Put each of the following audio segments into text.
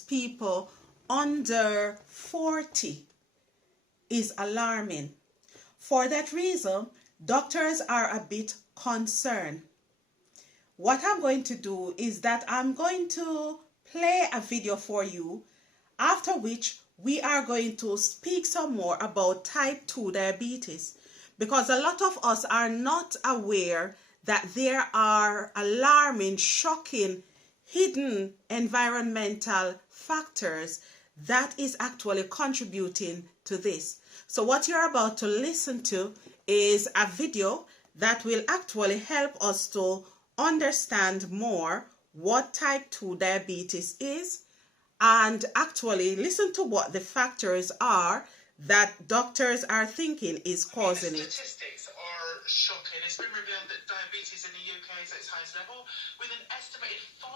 people under 40 is alarming. For that reason, doctors are a bit concerned. What I'm going to do is that I'm going to play a video for you, after which we are going to speak some more about type 2 diabetes, because a lot of us are not aware that there are alarming, shocking, hidden environmental factors that is actually contributing to this. So what you're about to listen to is a video that will actually help us to understand more what type 2 diabetes is, and actually listen to what the factors are that doctors are thinking is causing it. Statistics are shocking. It's been revealed that diabetes in the UK is at its highest level, with an estimated 5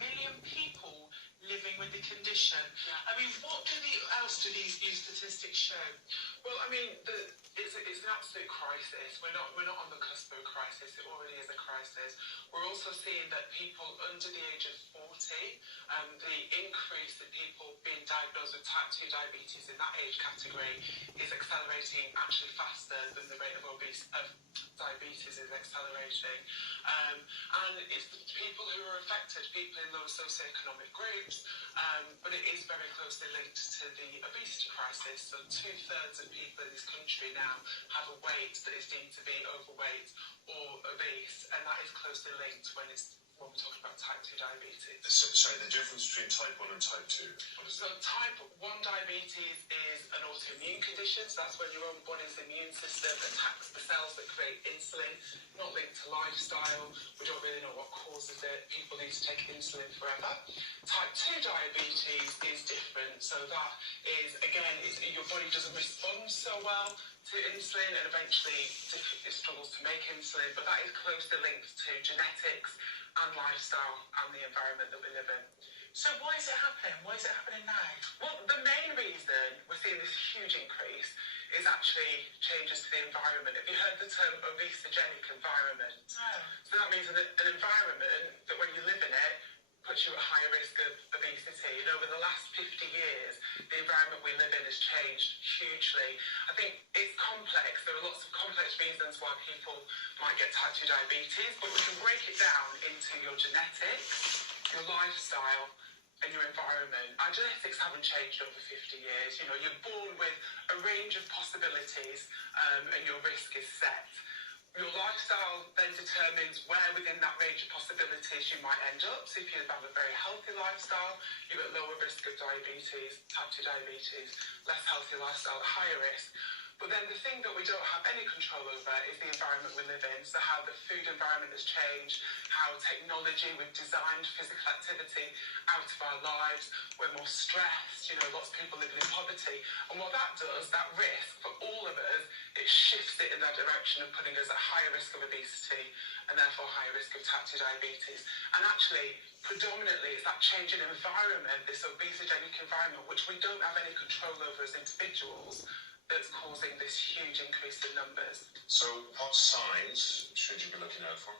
million people living with the condition. I mean, what else do these new statistics show? Well, I mean, it's an absolute crisis. We're not on the cusp of a crisis. It already is a crisis. We're also seeing that people under the age of 40, the increase in people being diagnosed with type 2 diabetes in that age category is accelerating actually faster than the rate of diabetes is accelerating. And it's people who are affected, people in low socioeconomic groups, but it is very closely linked to the obesity crisis. So 2/3 of people in this country now have a weight that is deemed to be overweight or obese, and that is closely linked when we're talking about type 2 diabetes. Sorry, the difference between type 1 and type 2, what is So type 1 diabetes is an autoimmune condition, so that's when your own body's immune system attacks the cells that create insulin, not linked to lifestyle. We don't really know what causes it. People need to take insulin forever. Type 2 diabetes is different, so that is, again, your body doesn't respond so well to insulin, and eventually it struggles to make insulin, but that is closely linked to genetics and lifestyle and the environment that we live in. So why is it happening? Why is it happening now? Well, the main reason we're seeing this huge increase is actually changes to the environment. Have you heard the term obesogenic environment? Oh. So that means that an environment that when you live in it puts you at higher risk of obesity. And over the last 50 years, the environment we live in has changed hugely. I think it's complex. There are lots of complex reasons why people might get type 2 diabetes, but we can break it down into your genetics, your lifestyle, and your environment. Our genetics haven't changed over 50 years. You know, you're born with a range of possibilities, and your risk is set. Your lifestyle then determines where within that range of possibilities you might end up. So if you have a very healthy lifestyle, you're at lower risk of diabetes, type 2 diabetes. Less healthy lifestyle, higher risk. But then the thing that we don't have any control over is the environment we live in. So how the food environment has changed, how technology, we've designed physical activity out of our lives. We're more stressed, you know, lots of people living in poverty. And what that does, that risk for all of us, it shifts it in that direction of putting us at higher risk of obesity and therefore higher risk of type 2 diabetes. And actually, predominantly, it's that changing environment, this obesogenic environment, which we don't have any control over as individuals, that's causing this huge increase in numbers. So what signs should you be looking out for?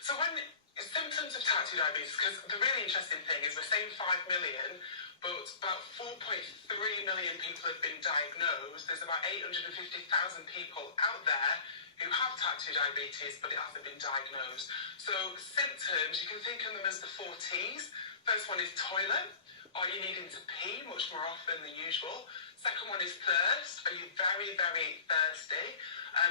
So when symptoms of type 2 diabetes, because the really interesting thing is we're saying 5 million, but about 4.3 million people have been diagnosed. There's about 850,000 people out there who have type 2 diabetes, but it hasn't been diagnosed. So symptoms, you can think of them as the 4 T's. First one is toilet. Are you needing to pee much more often than usual? Second one is thirst. Are you very, very thirsty?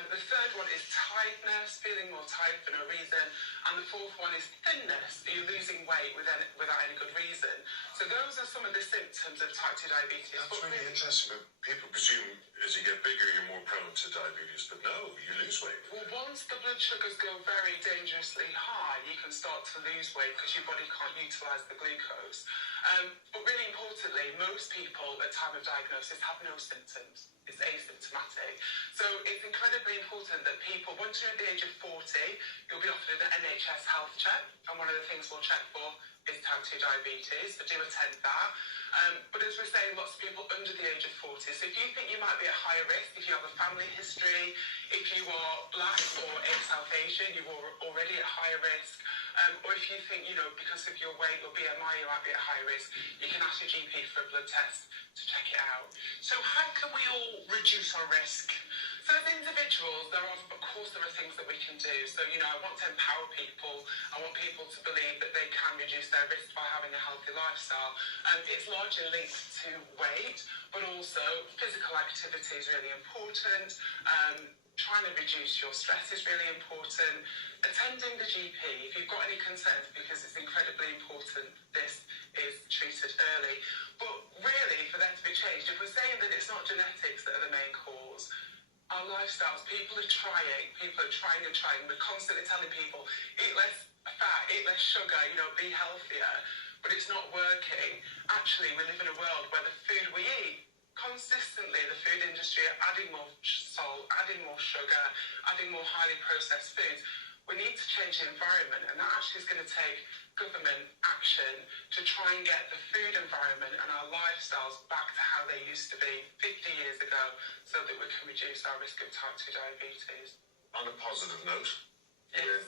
The third one is tiredness, feeling more tired for no reason. And the fourth one is thinness. Are you losing weight without any good reason? So those are some of the symptoms of type 2 diabetes. That's really interesting, but people presume as you get bigger you're more prone to diabetes, but no, you lose weight. Well, once the blood sugars go very dangerously high, you can start to lose weight because your body can't utilise the glucose. But really importantly, most people at time of diagnosis have no symptoms. It's asymptomatic. So it's incredibly important that people, once you're at the age of 40, you'll be offered an NHS health check. And one of the things we'll check for is type 2 diabetes, so do attend that. But as we're saying, lots of people under the age of 40. So if you think you might be at higher risk, if you have a family history, if you are black or South Asian, you're already at higher risk. Or if you think, because of your weight or BMI, you might be at high risk, you can ask your GP for a blood test to check it out. So how can we all reduce our risk? So as individuals, there are things that we can do. So, I want to empower people. I want people to believe that they can reduce their risk by having a healthy lifestyle. It's largely linked to weight, but also physical activity is really important. Trying to reduce your stress is really important. Attending the GP, if you've got any concerns, because it's incredibly important this is treated early. But really, for there to be changed, if we're saying that it's not genetics that are the main cause, our lifestyles, people are trying and trying. We're constantly telling people, eat less fat, eat less sugar, be healthier, but it's not working. Actually, we live in a world where the food we eat, consistently the food industry are adding more salt, adding more sugar, adding more highly processed foods. We need to change the environment, and that actually is going to take government action to try and get the food environment and our lifestyles back to how they used to be 50 years ago, so that we can reduce our risk of type 2 diabetes. On a positive note, Yes.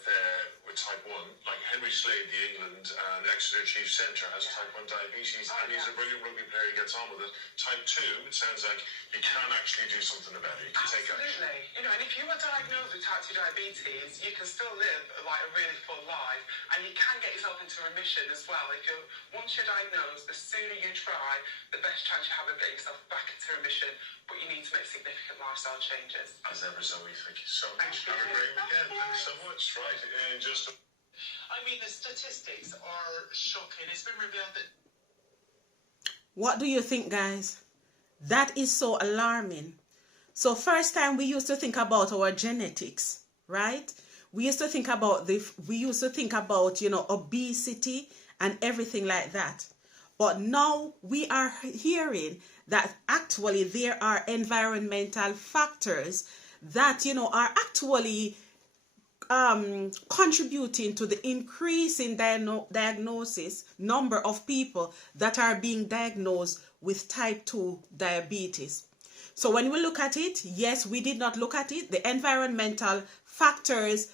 with type 1, like Henry Slade, the England and Exeter Chief Centre, has type 1 diabetes, and he's a brilliant rugby player, he gets on with it. Type 2, it sounds like you can actually do something about it. You can take action. Absolutely. And if you were diagnosed with type 2 diabetes, you can still live like a really full life, and you can get yourself into remission as well. Once you're diagnosed, the sooner you try, the best chance you have of getting yourself back into remission. But you need to make significant lifestyle changes. As ever, Zoe, thank you so much. Have a great weekend. Thanks so much. Right, The statistics are shocking. It's been revealed that... What do you think, guys? That is so alarming. So first time we used to think about our genetics, right? We used to think about obesity and everything like that. But now we are hearing that actually there are environmental factors that, are actually contributing to the increase in diagnosis number of people that are being diagnosed with type 2 diabetes. So when we look at it, yes, we did not look at it. The environmental factors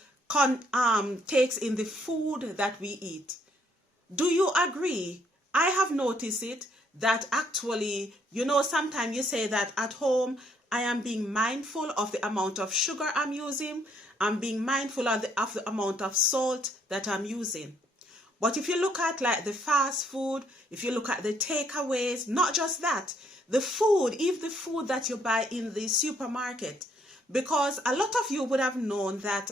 takes in the food that we eat. Do you agree? I have noticed it that actually, sometimes you say that at home, I am being mindful of the amount of sugar I'm using. I'm being mindful of the amount of salt that I'm using. But if you look at like the fast food, if you look at the takeaways, not just that, the food, even the food that you buy in the supermarket, because a lot of you would have known that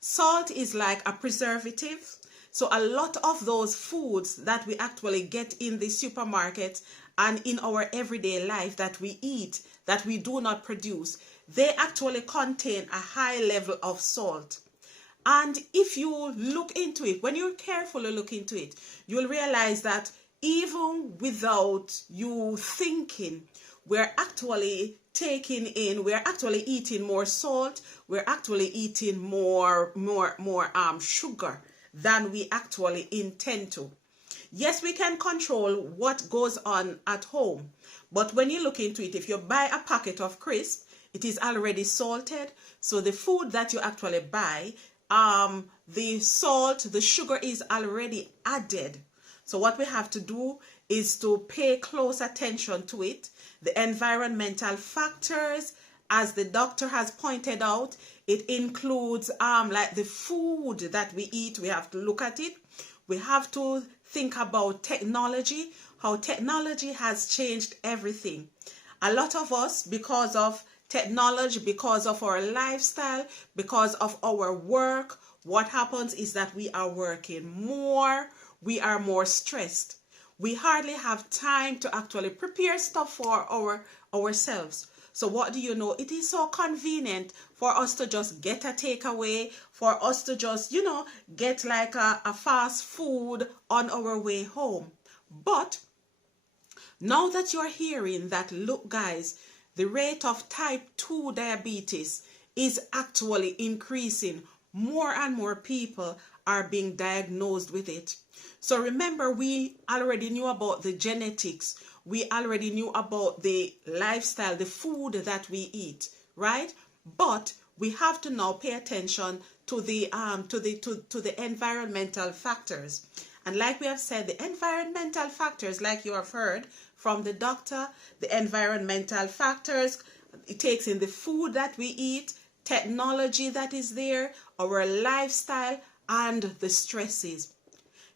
salt is like a preservative. So a lot of those foods that we actually get in the supermarket and in our everyday life that we eat, that we do not produce, they actually contain a high level of salt. And if you look into it, when you carefully look into it, you'll realize that even without you thinking, we're actually eating more salt, we're actually eating more sugar than we actually intend to. Yes, we can control what goes on at home, but when you look into it, if you buy a packet of crisps, it is already salted. So the food that you actually buy, the salt, the sugar is already added. So what we have to do is to pay close attention to it. The environmental factors, as the doctor has pointed out, it includes like the food that we eat. We have to look at it. We have to think about technology, how technology has changed everything. A lot of us, because of technology, because of our lifestyle, because of our work, what happens is that we are working more, we are more stressed. We hardly have time to actually prepare stuff for ourselves. So what do you know? It is so convenient for us to just get a takeaway, for us to just, get like a fast food on our way home. But now that you're hearing that, look guys, the rate of type 2 diabetes is actually increasing. More and more people are being diagnosed with it. So remember, we already knew about the genetics. We already knew about the lifestyle, the food that we eat, right? But we have to now pay attention to the environmental factors. And like we have said, the environmental factors, like you have heard from the doctor, the environmental factors, it takes in the food that we eat, technology that is there, our lifestyle, and the stresses.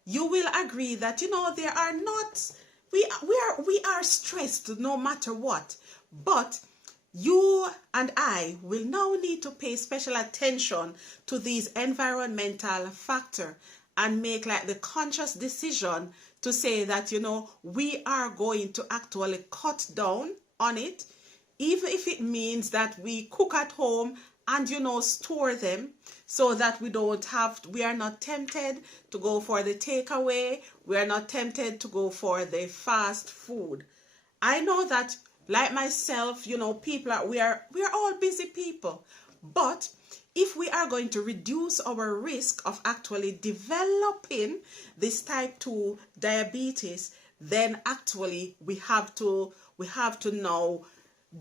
You will agree that, you know, there are not, we are stressed no matter what, but you and I will now need to pay special attention to these environmental factors and make like the conscious decision to say that, you know, we are going to actually cut down on it, even if it means that we cook at home and, you know, store them so that we are not tempted to go for the takeaway. We are not tempted to go for the fast food. I know that, like myself, you know, we are all busy people, but if we are going to reduce our risk of actually developing this type 2 diabetes, then actually we have to now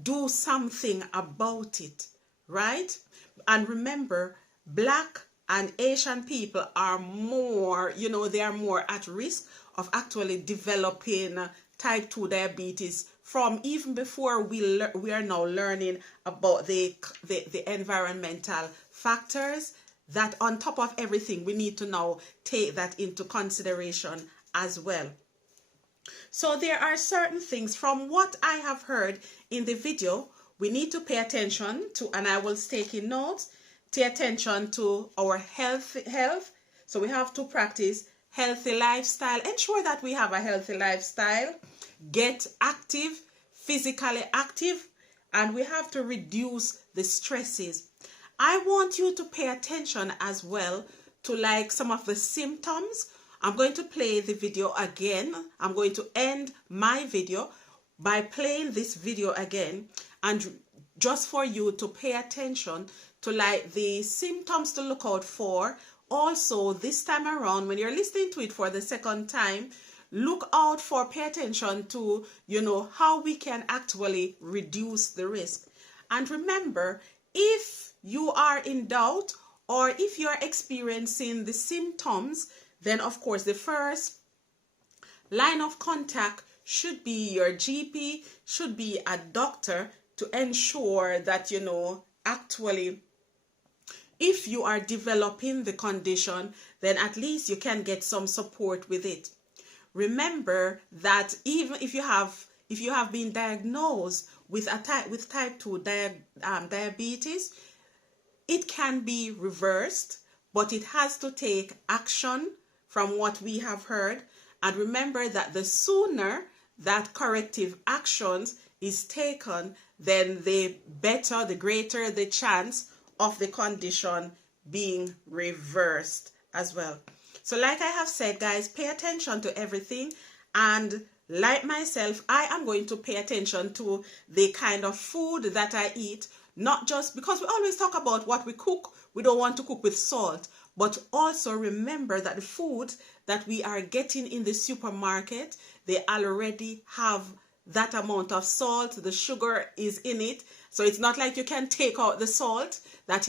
do something about it, right? And remember, Black and Asian people are more, you know, they are more at risk of actually developing type 2 diabetes from even before we are now learning about the environmental factors, that on top of everything we need to now take that into consideration as well. So there are certain things from what I have heard in the video we need to pay attention to, and I will take in notes, pay attention to our health. So we have to practice healthy lifestyle, ensure that we have a healthy lifestyle, get active, physically active, and we have to reduce the stresses. I want you to pay attention as well to like some of the symptoms. I'm going to play the video again. I'm going to end my video by playing this video again, and just for you to pay attention to like the symptoms to look out for. Also, this time around, when you're listening to it for the second time, look out for, pay attention to, you know, how we can actually reduce the risk. And remember, if you are in doubt or if you're experiencing the symptoms, then of course the first line of contact should be your GP, should be a doctor, to ensure that, you know, actually if you are developing the condition, then at least you can get some support with it. Remember that even if you have been diagnosed with type 2 diabetes, it can be reversed, but it has to take action from what we have heard. And remember that the sooner that corrective actions is taken, then the better, the greater the chance of the condition being reversed as well. So like I have said, guys, pay attention to everything. And like myself, I am going to pay attention to the kind of food that I eat, not just because we always talk about what we cook. We don't want to cook with salt, but also remember that the food that we are getting in the supermarket, they already have that amount of salt. The sugar is in it. So it's not like you can take out the salt that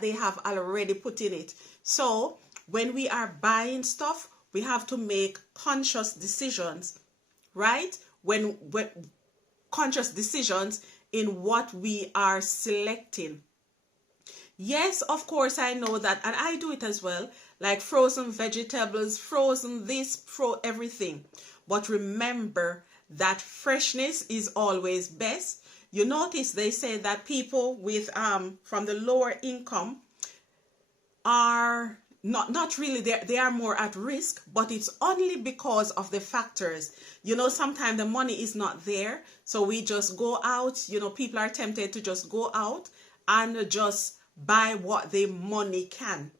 they have already put in it. So when we are buying stuff, we have to make conscious decisions, right? When conscious decisions in what we are selecting. Yes, of course, I know that, and I do it as well, like frozen vegetables, frozen this, everything. But remember that freshness is always best. You notice they say that people with from the lower income are not really, they are more at risk, but it's only because of the factors. You know, sometimes the money is not there, so we just go out. You know, people are tempted to just go out and just buy what the money can.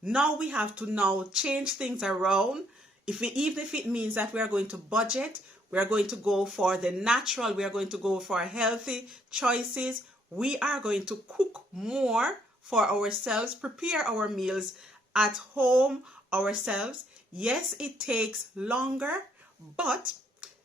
Now we have to now change things around. Even if it means that we are going to budget, we are going to go for the natural, we are going to go for healthy choices. We are going to cook more for ourselves, prepare our meals at home ourselves. Yes, it takes longer, but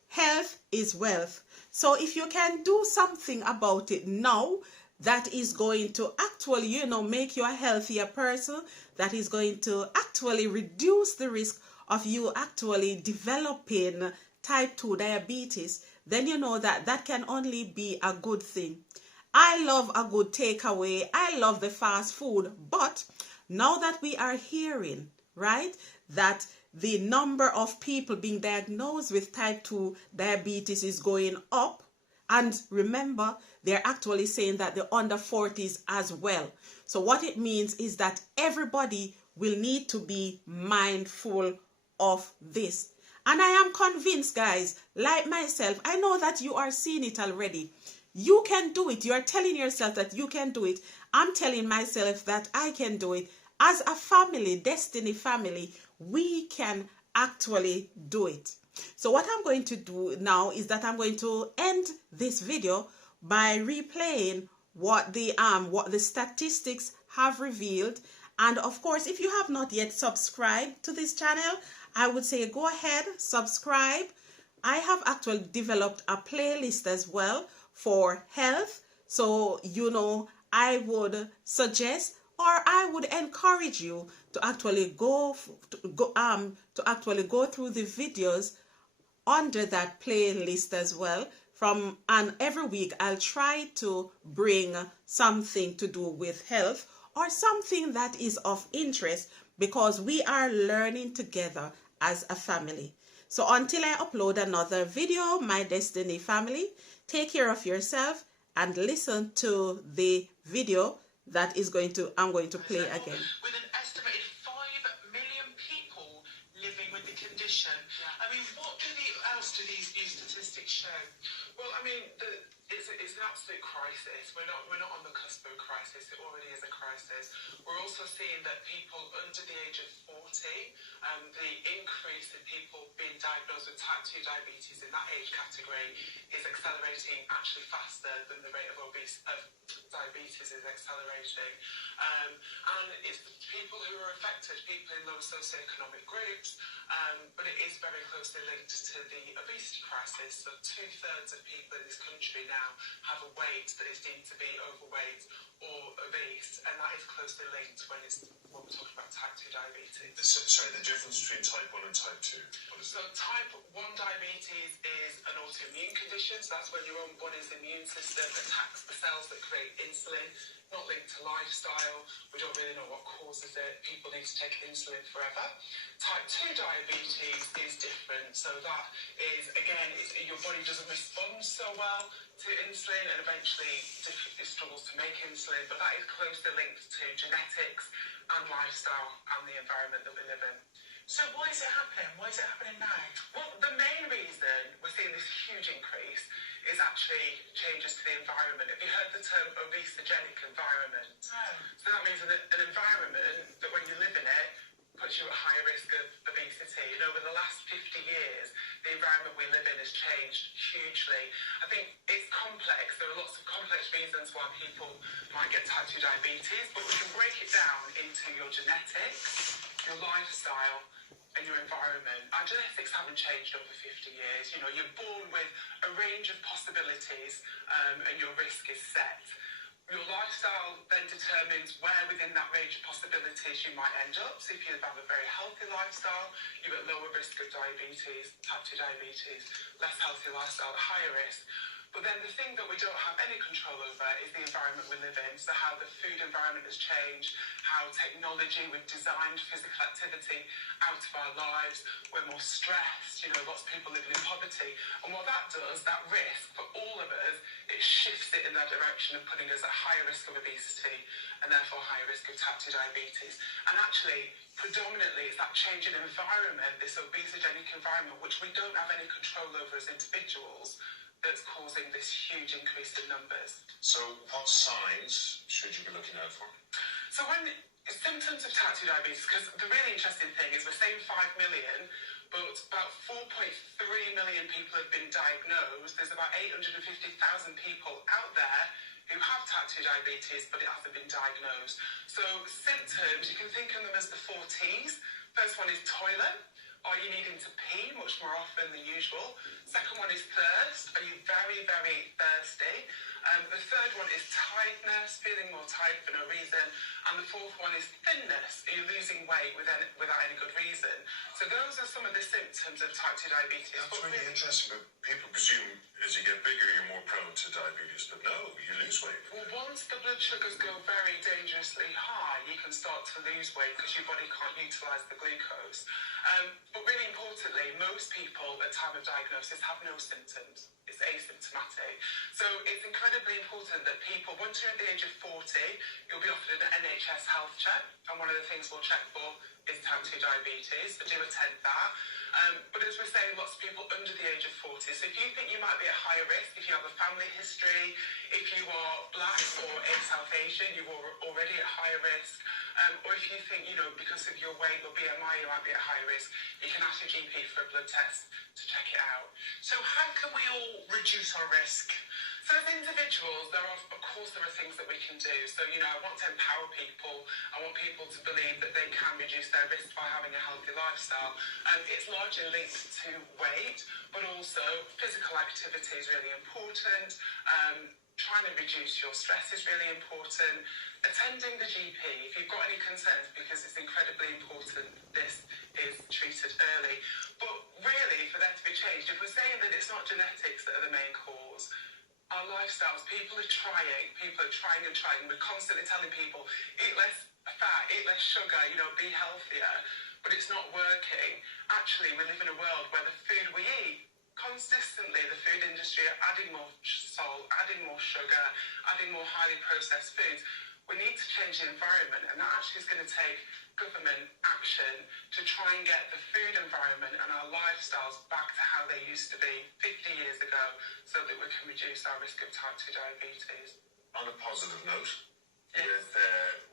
health is wealth. So if you can do something about it now, that is going to actually, make you a healthier person, that is going to actually reduce the risk of you actually developing type 2 diabetes, then you know that that can only be a good thing. I love a good takeaway. I love the fast food. But now that we are hearing, right, that the number of people being diagnosed with type 2 diabetes is going up, and remember, they're actually saying that the under 40s as well. So what it means is that everybody will need to be mindful of this. And I am convinced, guys, like myself, I know that you are seeing it already. You can do it. You are telling yourself that you can do it. I'm telling myself that I can do it. As a family, Destiny family, we can actually do it. So what I'm going to do now is that I'm going to end this video by replaying what the statistics have revealed. And of course, if you have not yet subscribed to this channel, I would say go ahead, subscribe. I have actually developed a playlist as well for health. So, I would suggest, or I would encourage you to actually go through the videos under that playlist as well. And every week I'll try to bring something to do with health or something that is of interest, because we are learning together as a family. So until I upload another video, my Destiny family, take care of yourself and listen to the video that I'm going to play again. With an estimated 5 million people living with the condition. I mean, what else do these new statistics show? Well, I mean, it's an absolute crisis. We're not on the cusp of a crisis. It already is a crisis. We're also seeing that people under the age of 40, the increase in people being diagnosed with type 2 diabetes in that age category is accelerating actually faster than the rate of diabetes is accelerating. And it's the people who are affected, people in low socioeconomic groups, but it is very closely linked to the obesity crisis. So 2/3 of people in this country now have a weight that is deemed to be overweight or obese, and that is closely linked when we're talking about type 2 diabetes. Sorry, the difference between type 1 and type 2, what is So it? type 1 diabetes is an autoimmune condition, so that's when your own body's immune system attacks the cells that create insulin, not linked to lifestyle. We don't really know what causes it. People need to take insulin forever. Type 2 diabetes is different, so that is, again, your body doesn't respond so well to insulin and eventually it struggles to make insulin, but that is closely linked to genetics and lifestyle and the environment that we live in. So why is it happening? Why is it happening now? Well, the main reason we're seeing this huge increase is actually changes to the environment. Have you heard the term obesogenic environment? No. So that means that an environment that when you live in it puts you at higher risk of obesity. And over the last 50 years, the environment we live in has changed hugely. I think it's complex. There are lots of complex reasons why people might get type 2 diabetes, but we can break it down into your genetics, your lifestyle, and your environment. Our genetics haven't changed over 50 years. You're born with a range of possibilities, and your risk is set. Your lifestyle then determines where within that range of possibilities you might end up. So if you have a very healthy lifestyle, you're at lower risk of diabetes, type 2 diabetes, less healthy lifestyle, higher risk. But then the thing that we don't have any control over is the environment we live in. So how the food environment has changed, how technology, we've designed physical activity out of our lives. We're more stressed, lots of people living in poverty. And what that does, that risk for all of us, it shifts it in that direction of putting us at higher risk of obesity and therefore higher risk of type 2 diabetes. And actually, predominantly, it's that change in environment, this obesogenic environment, which we don't have any control over as individuals, that's causing this huge increase in numbers. So what signs should you be looking out for? So when symptoms of type 2 diabetes, because the really interesting thing is we're saying 5 million, but about 4.3 million people have been diagnosed. There's about 850,000 people out there who have type 2 diabetes, but it hasn't been diagnosed. So symptoms, you can think of them as the 4 T's. First one is toilet. Are you needing to pee much more often than usual? Second one is thirst. Are you very, very thirsty? The third one is tiredness, feeling more tired for no reason. And the fourth one is thinness. Are you losing weight without any good reason? So those are some of the symptoms of type 2 diabetes. That's really interesting, but people presume as you get bigger, you're more prone to diabetes, but no, you lose weight. Well, once the blood sugars go very dangerously high, you can start to lose weight because your body can't utilise the glucose. But really importantly, most people at time of diagnosis have no symptoms. It's asymptomatic. So it's incredibly important that people, once you're at the age of 40, you'll be offered an NHS health check. And one of the things we'll check for is type 2 diabetes. So do attend that. But as we're saying, lots of people under the age of 40. So if you think you might be at higher risk, if you have a family history, if you are black or South Asian, you're already at higher risk. Or if you think, because of your weight or BMI, you might be at high risk, you can ask your GP for a blood test to check it out. So how can we all reduce our risk? So as individuals, there are things that we can do. So, I want to empower people. I want people to believe that they can reduce their risk by having a healthy lifestyle. It's largely linked to weight, but also physical activity is really important. Trying to reduce your stress is really important. Attending the GP, if you've got any concerns, because it's incredibly important this is treated early. But really, for there to be changed, if we're saying that it's not genetics that are the main cause, our lifestyles, people are trying and trying. We're constantly telling people, eat less fat, eat less sugar, be healthier, but it's not working. Actually, we live in a world where the food we eat, consistently the food industry are adding more salt, adding more sugar, adding more highly processed foods. We need to change the environment, and that actually is going to take government action to try and get the food environment and our lifestyles back to how they used to be 50 years ago, so that we can reduce our risk of type 2 diabetes. On a positive note, Yes.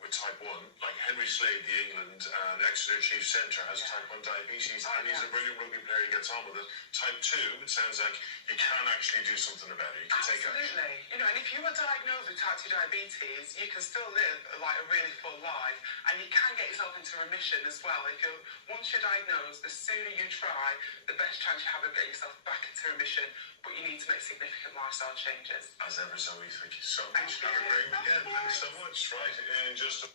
with type 1, like Henry Slade, the England and Exeter Chief Centre, has type 1 diabetes, and he's a brilliant rugby player, he gets on with it. Type 2, it sounds like you can actually do something about it. You can take action. Absolutely. And if you were diagnosed with type 2 diabetes, you can still live a really full life, and you can get yourself into remission as well. Once you're diagnosed, the sooner you try, the best chance you have of getting yourself back into remission. But you need to make significant lifestyle changes. As ever, Zoe, thank you so Thank much. you. Have a great weekend. Thanks so much. Right, in just a